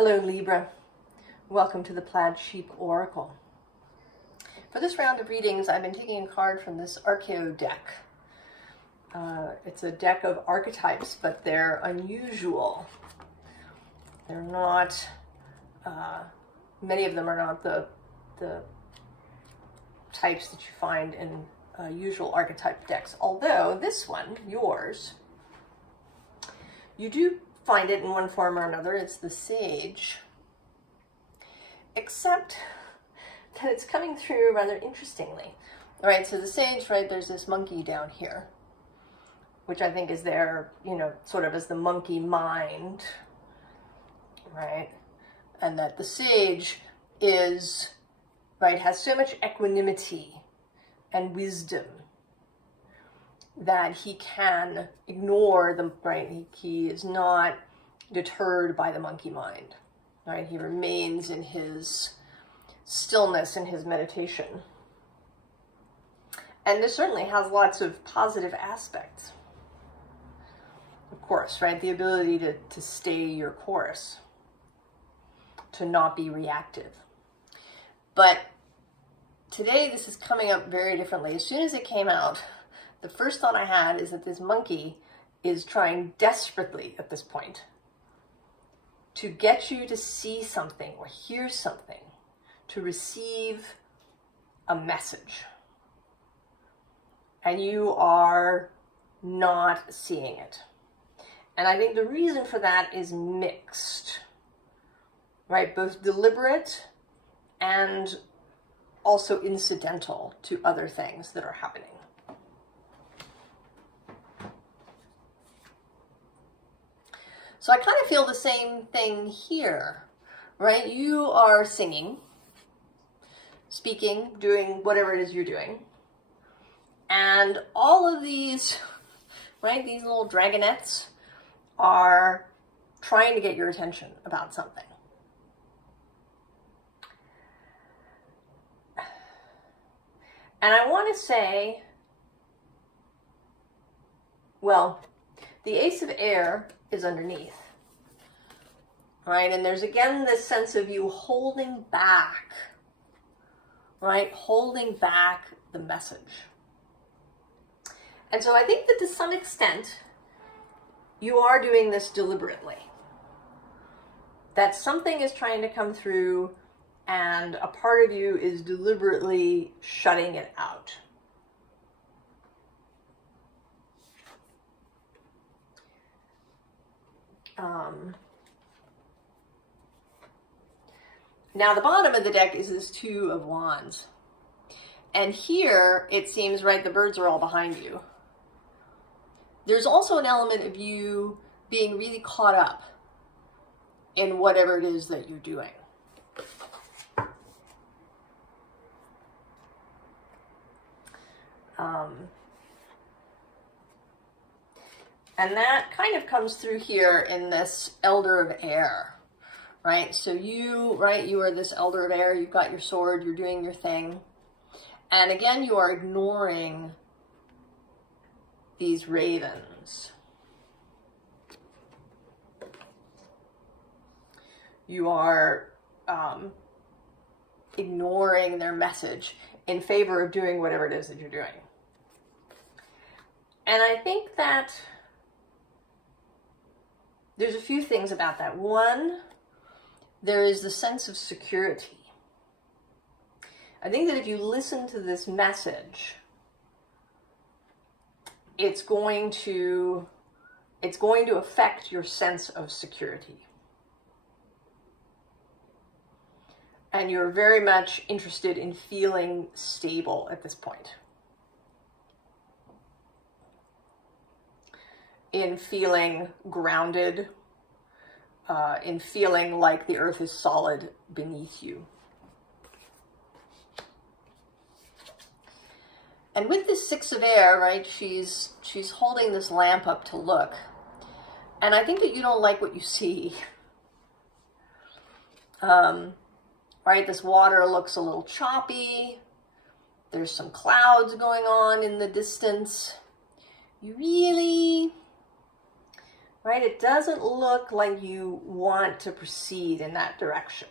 Hello Libra, welcome to the Plaid Sheep Oracle. For this round of readings, I've been taking a card from this archeo deck. It's a deck of archetypes, but they're unusual. They're not, many of them are not the types that you find in usual archetype decks. Although this one, yours, you do find it in one form or another. It's the Sage, except that it's coming through rather interestingly. All right, so the Sage, right, there's this monkey down here, which I think is there, you know, sort of as the monkey mind, right? And that the Sage is, right, has so much equanimity and wisdom that he can ignore them, right? He is not deterred by the monkey mind, right? He remains in his stillness and his meditation. And this certainly has lots of positive aspects. Of course, right? The ability to stay your course, to not be reactive. But today this is coming up very differently. As soon as it came out, the first thought I had is that this monkey is trying desperately at this point to get you to see something or hear something, to receive a message. And you are not seeing it. And I think the reason for that is mixed, right? Both deliberate and also incidental to other things that are happening. So I kind of feel the same thing here, right? You are singing, speaking, doing whatever it is you're doing. And all of these, right, these little dragonettes are trying to get your attention about something. And I want to say, well, the Ace of Air is underneath, right? And there's again this sense of you holding back, right? Holding back the message. And so I think that to some extent, you are doing this deliberately. That something is trying to come through and a part of you is deliberately shutting it out. Now the bottom of the deck is this Two of Wands. And here it seems, right, the birds are all behind you. There's also an element of you being really caught up in whatever it is that you're doing. And that kind of comes through here in this Elder of Air, right? So you, right, you are this Elder of Air, you've got your sword, you're doing your thing. And again, you are ignoring these ravens. You are ignoring their message in favor of doing whatever it is that you're doing. And I think that there's a few things about that. One, there is the sense of security. I think that if you listen to this message, it's going to affect your sense of security. And you're very much interested in feeling stable at this point. In feeling grounded, in feeling like the earth is solid beneath you. And with this Six of Air, right, she's holding this lamp up to look. And I think that you don't like what you see. Right, this water looks a little choppy. There's some clouds going on in the distance. You really right? It doesn't look like you want to proceed in that direction.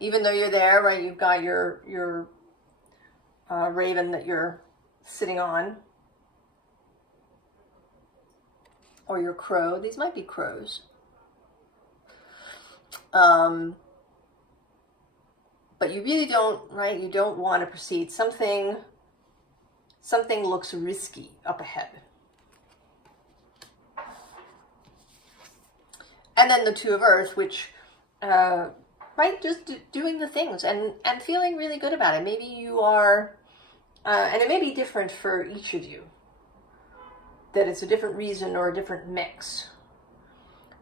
Even though you're there, right, you've got your raven that you're sitting on, or your crow. These might be crows. But you really don't, right? You don't want to proceed. Something looks risky up ahead. And then the Two of Earth, which, right, just doing the things and feeling really good about it. Maybe you are, and it may be different for each of you, that it's a different reason or a different mix.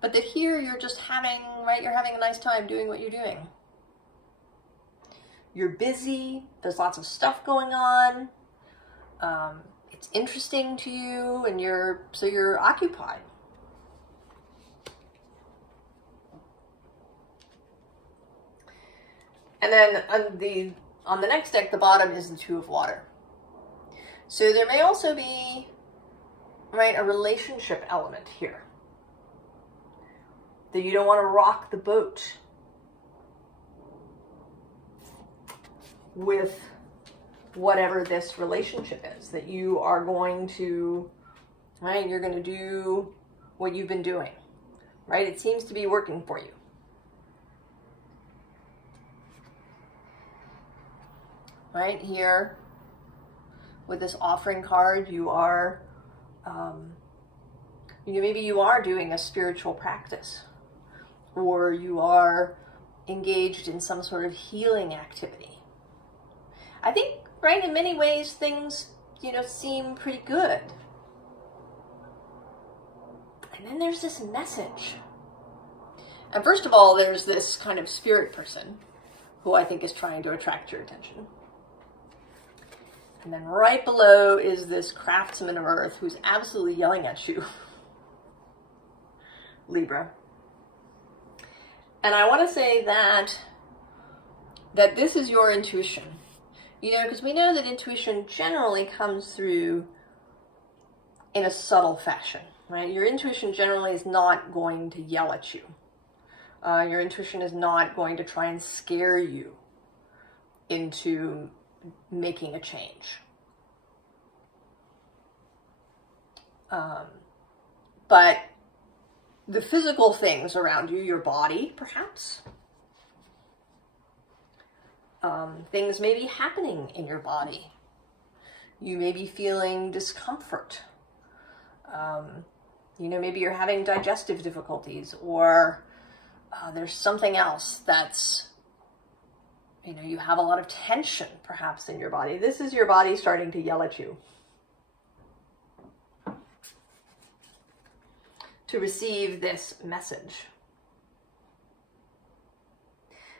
But that here you're just having, right, you're having a nice time doing what you're doing. You're busy, there's lots of stuff going on, it's interesting to you, and so you're occupied. And then on the next deck, the bottom is the Two of Water. So there may also be, right, a relationship element here. That you don't want to rock the boat with whatever this relationship is. That you are going to, right, you're going to do what you've been doing, right? It seems to be working for you. Right here with this offering card, you are, maybe you are doing a spiritual practice, or you are engaged in some sort of healing activity. I think, right, in many ways things, seem pretty good. And then there's this message. And first of all, there's this kind of spirit person who I think is trying to attract your attention. And then right below is this craftsman of earth who's absolutely yelling at you. Libra. And I want to say that this is your intuition. Because we know that intuition generally comes through in a subtle fashion, right? Your intuition generally is not going to yell at you. Your intuition is not going to try and scare you into making a change. But the physical things around you, your body perhaps, things may be happening in your body. You may be feeling discomfort. Maybe you're having digestive difficulties, or there's something else that's, you have a lot of tension perhaps in your body. This is your body starting to yell at you to receive this message.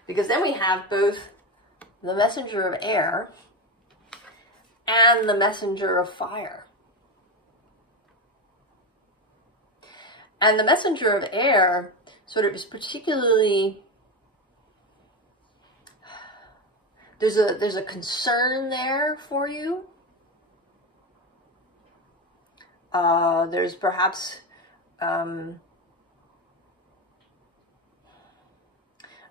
Because then we have both the messenger of air and the messenger of fire. And the messenger of air sort of is particularly, there's a concern there for you. There's perhaps, I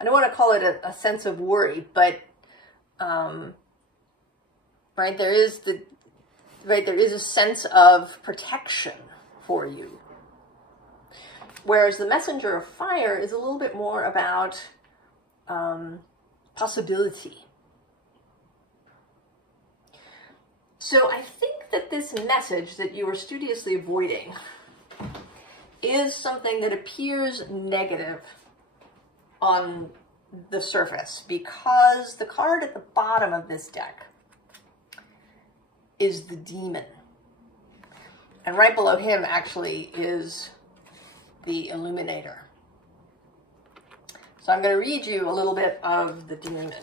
don't want to call it a sense of worry, but right, there is a sense of protection for you. Whereas the messenger of fire is a little bit more about possibility. So I think that this message that you are studiously avoiding is something that appears negative on the surface, because the card at the bottom of this deck is the demon. And right below him actually is the illuminator. So I'm going to read you a little bit of the demon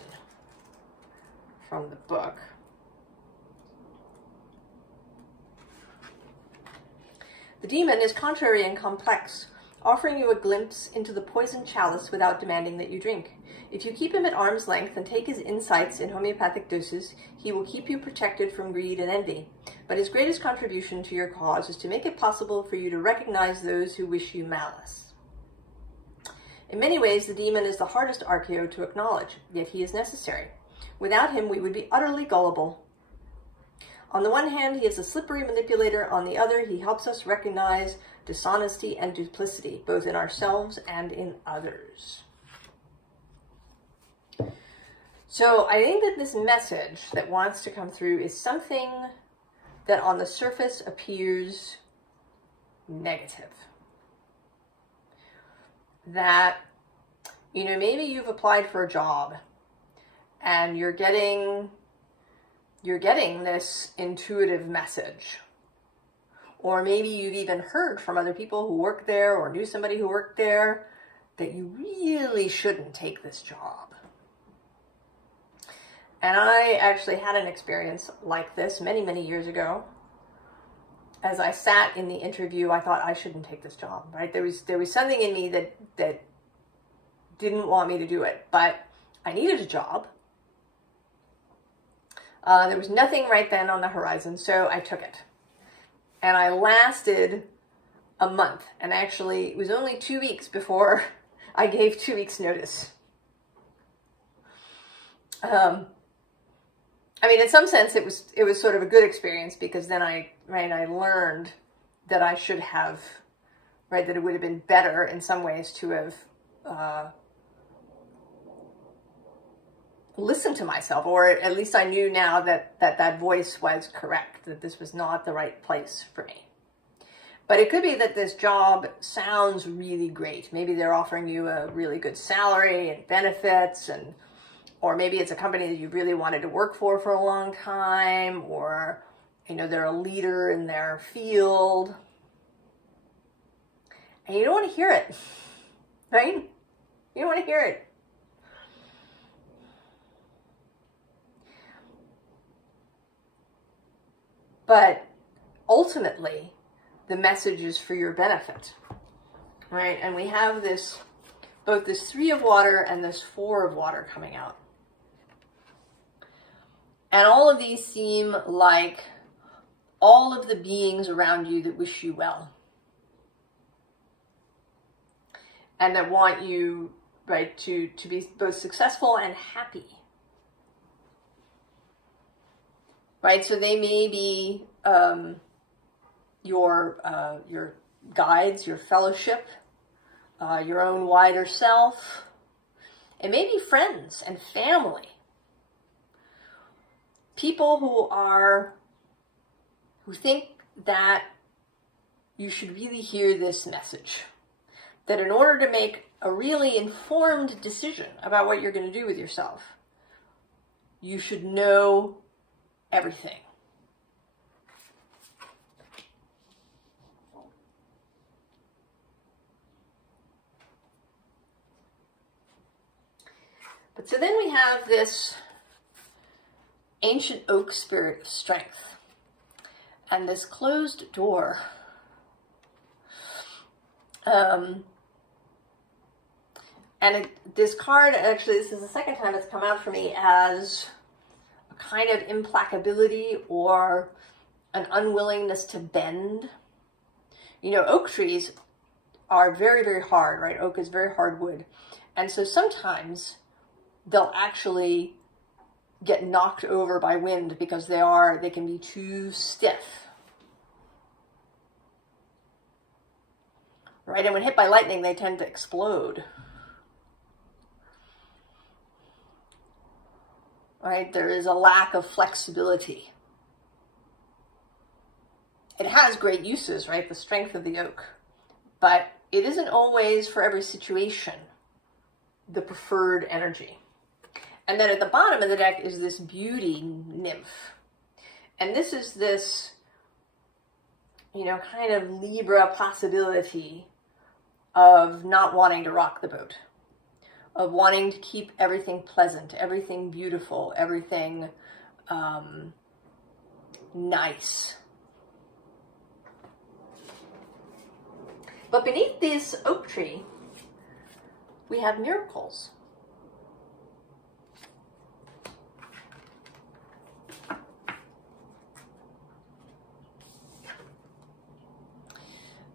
from the book. The demon is contrary and complex, offering you a glimpse into the poison chalice without demanding that you drink. If you keep him at arm's length and take his insights in homeopathic doses, he will keep you protected from greed and envy. But his greatest contribution to your cause is to make it possible for you to recognize those who wish you malice. In many ways, the demon is the hardest archeo to acknowledge, yet he is necessary. Without him, we would be utterly gullible. On the one hand, he is a slippery manipulator. On the other, he helps us recognize dishonesty and duplicity, both in ourselves and in others. So I think that this message that wants to come through is something that on the surface appears negative. That, you know, maybe you've applied for a job and you're getting this intuitive message. Or maybe you've even heard from other people who work there or knew somebody who worked there that you really shouldn't take this job. And I actually had an experience like this many, many years ago. As I sat in the interview, I thought I shouldn't take this job, right? There was something in me that didn't want me to do it, but I needed a job. There was nothing right then on the horizon, so I took it. And I lasted a month. And actually, it was only 2 weeks before I gave 2 weeks notice. I mean, in some sense, it was sort of a good experience because then I learned that I should have, right, that it would have been better in some ways to have listened to myself, or at least I knew now that voice was correct, that this was not the right place for me. But it could be that this job sounds really great. Maybe they're offering you a really good salary and benefits, or maybe it's a company that you really wanted to work for a long time, or, you know, they're a leader in their field. And you don't want to hear it, right? You don't want to hear it. But ultimately, the message is for your benefit, right? And we have this, both this 3 of water and this 4 of water coming out. And all of these seem like all of the beings around you that wish you well. And that want you, right, to be both successful and happy. Right, so they may be your guides, your fellowship, your own wider self. It may be friends and family. People who think that you should really hear this message. That in order to make a really informed decision about what you're going to do with yourself, you should know everything. But so then we have this ancient oak spirit of strength and this closed door. This card, actually, this is the second time it's come out for me as a kind of implacability or an unwillingness to bend. You know, oak trees are very, very hard, right? Oak is very hard wood. And so sometimes they'll actually get knocked over by wind because they can be too stiff. Right? And when hit by lightning, they tend to explode. Right? There is a lack of flexibility. It has great uses, right? The strength of the oak. But it isn't always, for every situation, the preferred energy. And then at the bottom of the deck is this beauty nymph. And this is this, you know, kind of Libra possibility of not wanting to rock the boat, of wanting to keep everything pleasant, everything beautiful, everything nice. But beneath this oak tree, we have miracles.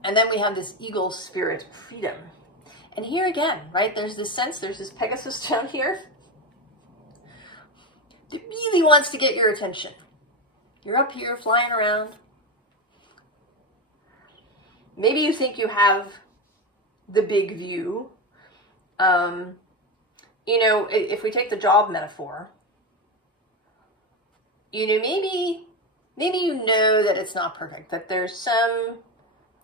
And then we have this eagle spirit, freedom. And here again, right, there's this sense, there's this Pegasus down here that really wants to get your attention. You're up here flying around. Maybe you think you have the big view. You know, if we take the job metaphor, you know, maybe you know that it's not perfect, that there's some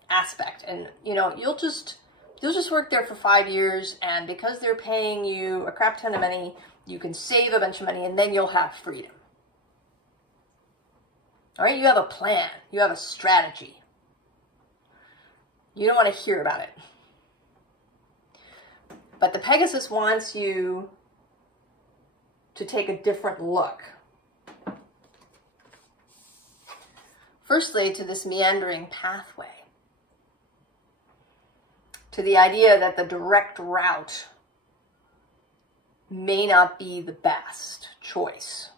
aspect, and you know, you'll just work there for 5 years, and because they're paying you a crap ton of money, you can save a bunch of money, and then you'll have freedom. All right, you have a plan, you have a strategy. You don't want to hear about it. But the Pegasus wants you to take a different look. Firstly, to this meandering pathway. To the idea that the direct route may not be the best choice.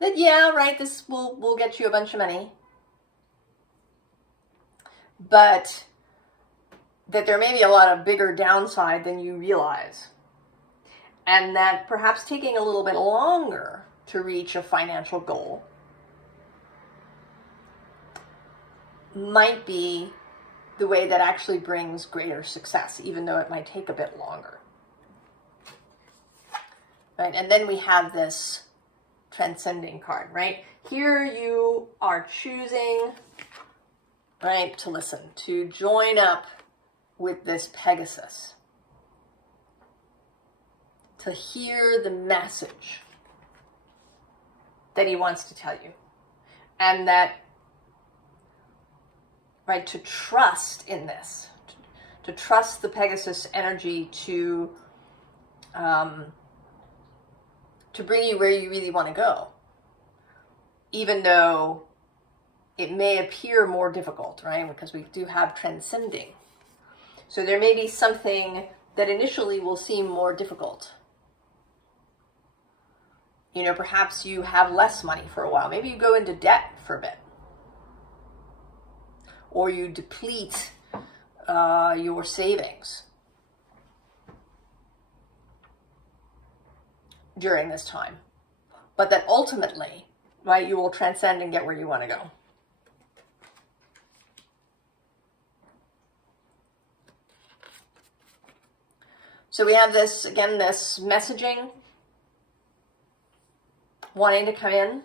That, yeah, right, this will get you a bunch of money. But that there may be a lot of bigger downside than you realize. And that perhaps taking a little bit longer to reach a financial goal might be the way that actually brings greater success, even though it might take a bit longer. Right? And then we have this transcending card, right? Here you are choosing, right, to listen, to join up with this Pegasus, to hear the message that he wants to tell you, and that, right, to trust in this, to trust the Pegasus energy to bring you where you really want to go, even though it may appear more difficult, right? Because we do have transcending. So there may be something that initially will seem more difficult. You know, perhaps you have less money for a while. Maybe you go into debt for a bit. Or you deplete your savings during this time. But that ultimately, right, you will transcend and get where you want to go. So we have this, again, this messaging wanting to come in.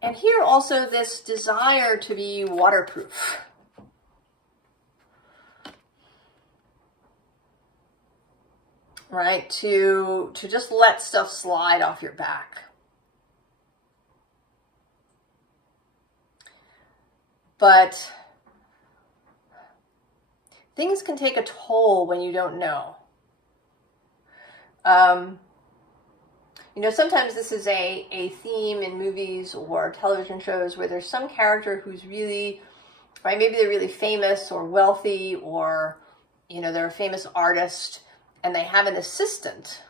And here also this desire to be waterproof. Right? To just let stuff slide off your back. But things can take a toll when you don't know. You know, sometimes this is a theme in movies or television shows where there's some character who's really, right, maybe they're really famous or wealthy, or, you know, they're a famous artist, and they have an assistant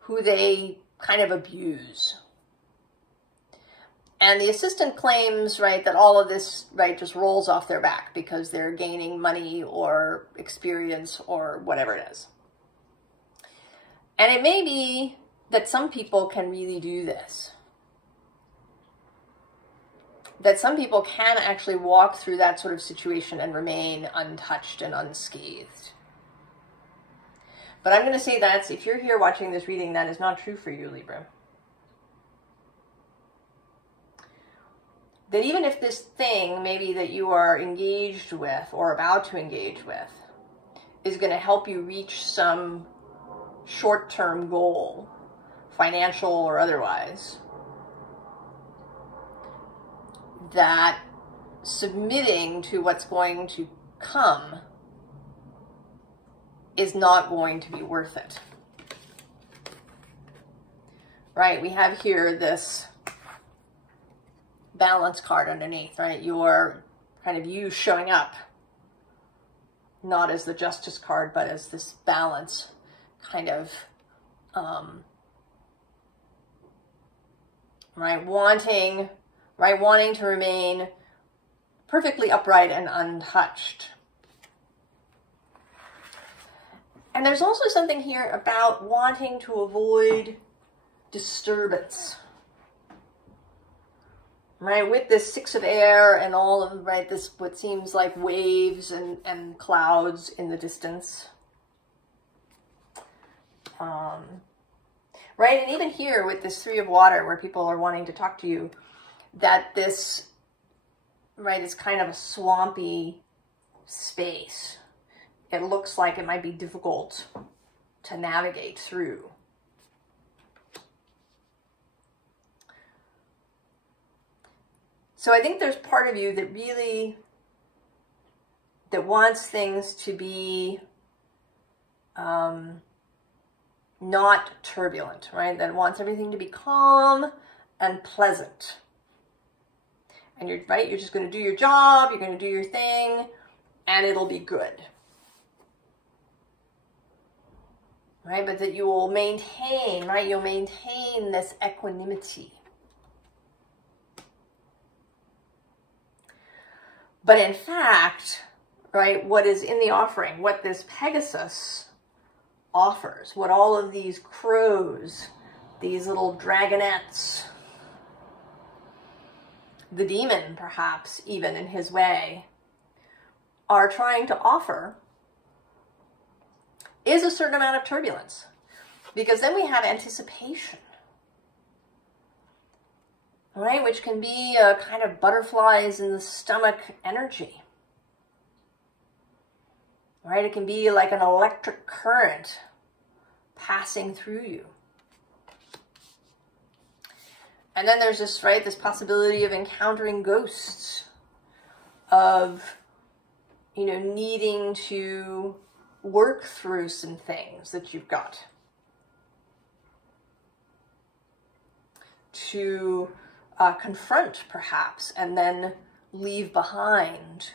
who they kind of abuse. And the assistant claims, right, that all of this, right, just rolls off their back because they're gaining money or experience or whatever it is. And it may be that some people can really do this. That some people can actually walk through that sort of situation and remain untouched and unscathed. But I'm going to say that if you're here watching this reading, that is not true for you, Libra. That even if this thing, maybe that you are engaged with or about to engage with, is going to help you reach some short-term goal, financial or otherwise, that submitting to what's going to come is not going to be worth it. Right? We have here this balance card underneath, right? You're kind of you showing up, not as the Justice card, but as this balance kind of, wanting to remain perfectly upright and untouched. And there's also something here about wanting to avoid disturbance. Right, with this Six of Air and all of, this what seems like waves and clouds in the distance. Right, and even here with this Three of Water, where people are wanting to talk to you, that this, is kind of a swampy space. It looks like it might be difficult to navigate through. So I think there's part of you that really, that wants things to be not turbulent, right? That wants everything to be calm and pleasant. And you're just going to do your job, you're going to do your thing, and it'll be good. Right? But that you will maintain, you'll maintain this equanimity. But in fact, what is in the offering, what this Pegasus offers, what all of these crows, these little dragonettes, the demon perhaps even in his way, are trying to offer is a certain amount of turbulence. Because then we have anticipation, which can be a kind of butterflies in the stomach energy. It can be like an electric current passing through you. And then there's this, this possibility of encountering ghosts, of, needing to work through some things that you've got. To confront, perhaps, and then leave behind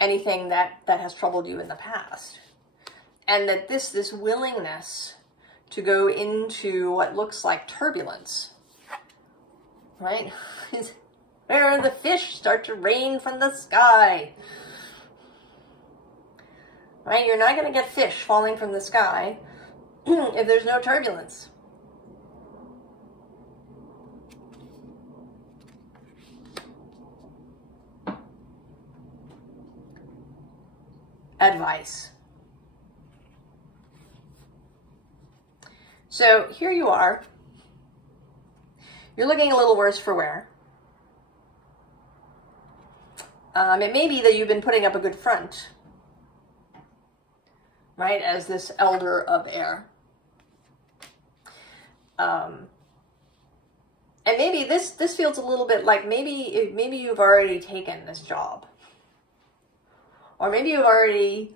anything that has troubled you in the past. And that this willingness to go into what looks like turbulence, is where the fish start to rain from the sky. You're not going to get fish falling from the sky if there's no turbulence. Advice. So here you are. You're looking a little worse for wear. It may be that you've been putting up a good front, as this elder of air. And maybe this feels a little bit like maybe you've already taken this job. Or maybe you've already,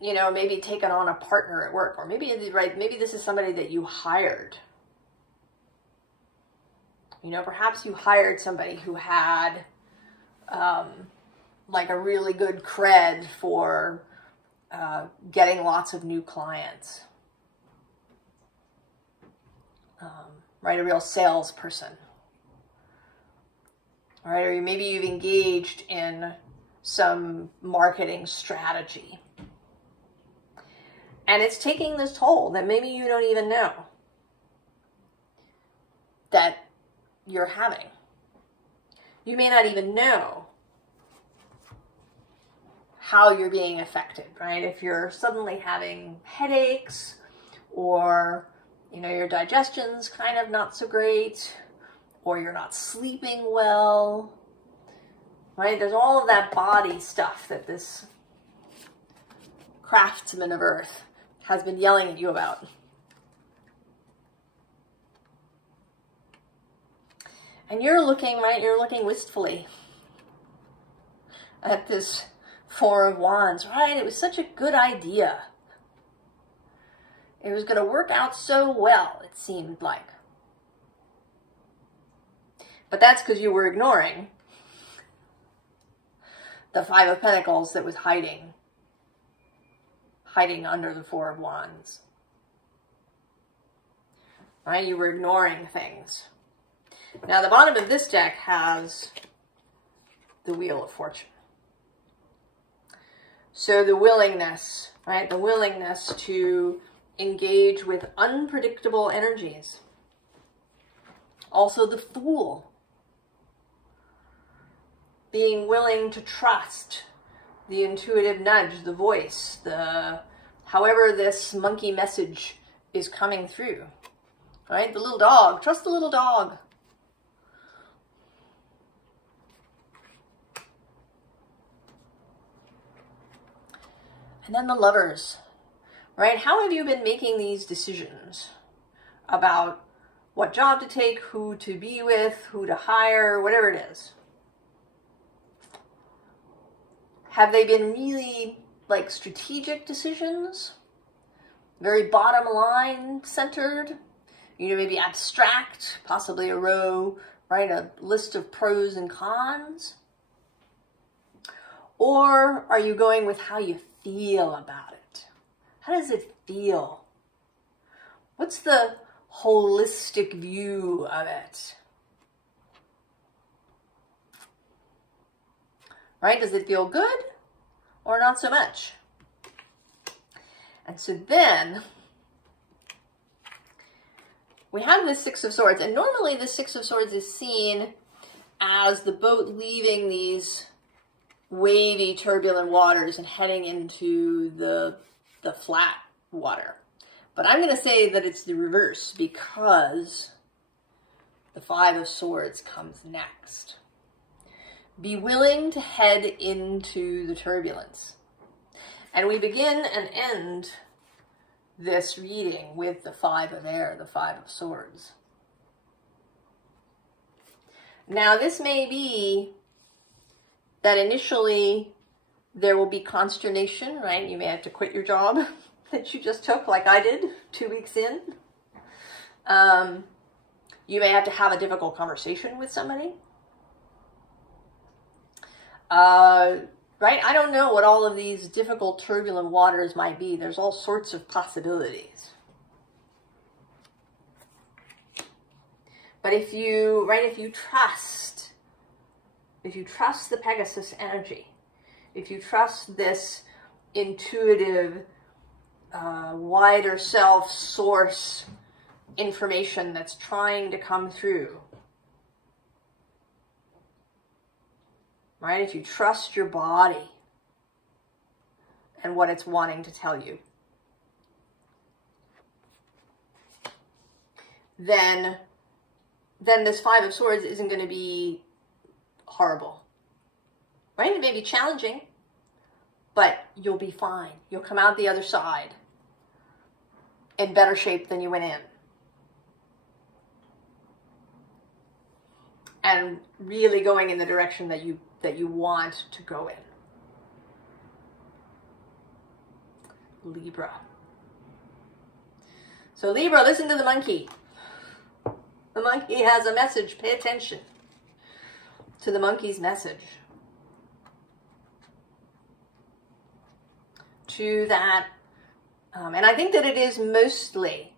maybe taken on a partner at work. Or maybe, maybe this is somebody that you hired. Perhaps you hired somebody who had, a really good cred for getting lots of new clients. A real salesperson. Or maybe you've engaged in some marketing strategy. And it's taking this toll that maybe you don't even know that you're having. You may not even know how you're being affected, If you're suddenly having headaches, or, your digestion's kind of not so great, or you're not sleeping well, There's all of that body stuff that this craftsman of earth has been yelling at you about. And you're looking, you're looking wistfully at this Four of Wands, It was such a good idea. It was going to work out so well, it seemed like. But that's because you were ignoring the Five of Pentacles that was hiding under the Four of Wands. Right? You were ignoring things. Now, the bottom of this deck has the Wheel of Fortune. So the willingness, right? The willingness to engage with unpredictable energies. Also the Fool. Being willing to trust the intuitive nudge, the voice, however this monkey message is coming through. Right? The little dog. Trust the little dog. And then the Lovers. Right? How have you been making these decisions about what job to take, who to be with, who to hire, whatever it is? Have they been really like strategic decisions? Very bottom line centered? You know, maybe abstract, possibly a row, right? A list of pros and cons? Or are you going with how you feel about it? How does it feel? What's the holistic view of it? Right? Does it feel good or not so much? And so then we have the Six of Swords, and normally the Six of Swords is seen as the boat leaving these wavy, turbulent waters and heading into the flat water. But I'm going to say that it's the reverse because the Five of Swords comes next. Be willing to head into the turbulence. And we begin and end this reading with the Five of Air, the Five of Swords. Now, this may be that initially there will be consternation, right? You may have to quit your job that you just took, like I did 2 weeks in. You may have to have a difficult conversation with somebody. Right? I don't know what all of these difficult, turbulent waters might be. There's all sorts of possibilities. But if you trust the Pegasus energy, if you trust this intuitive, wider self source information that's trying to come through, right? If you trust your body and what it's wanting to tell you, then this Five of Swords isn't going to be horrible, right? It may be challenging, but you'll be fine. You'll come out the other side in better shape than you went in. And really going in the direction that you want to go in. Libra. So Libra, listen to the monkey. The monkey has a message. Pay attention to the monkey's message. To that, and I think that it is mostly,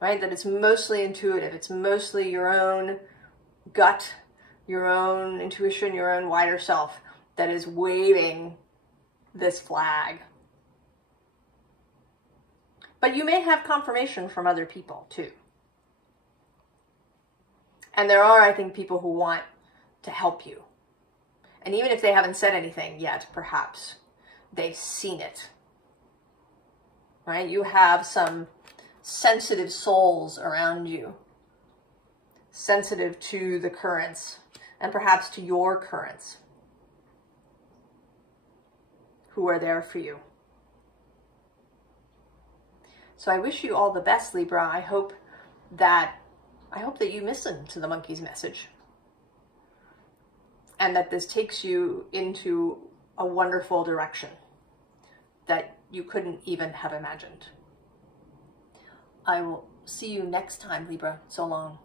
right, that it's mostly intuitive. It's mostly your own gut, your own intuition, your own wider self that is waving this flag. But you may have confirmation from other people too. And there are, I think, people who want to help you. And even if they haven't said anything yet, perhaps they've seen it. Right? You have some sensitive souls around you, sensitive to the currents, and perhaps to your currents, who are there for you. So I wish you all the best, Libra. I hope that you listen to the monkey's message, and that this takes you into a wonderful direction that you couldn't even have imagined. I will see you next time, Libra. So long.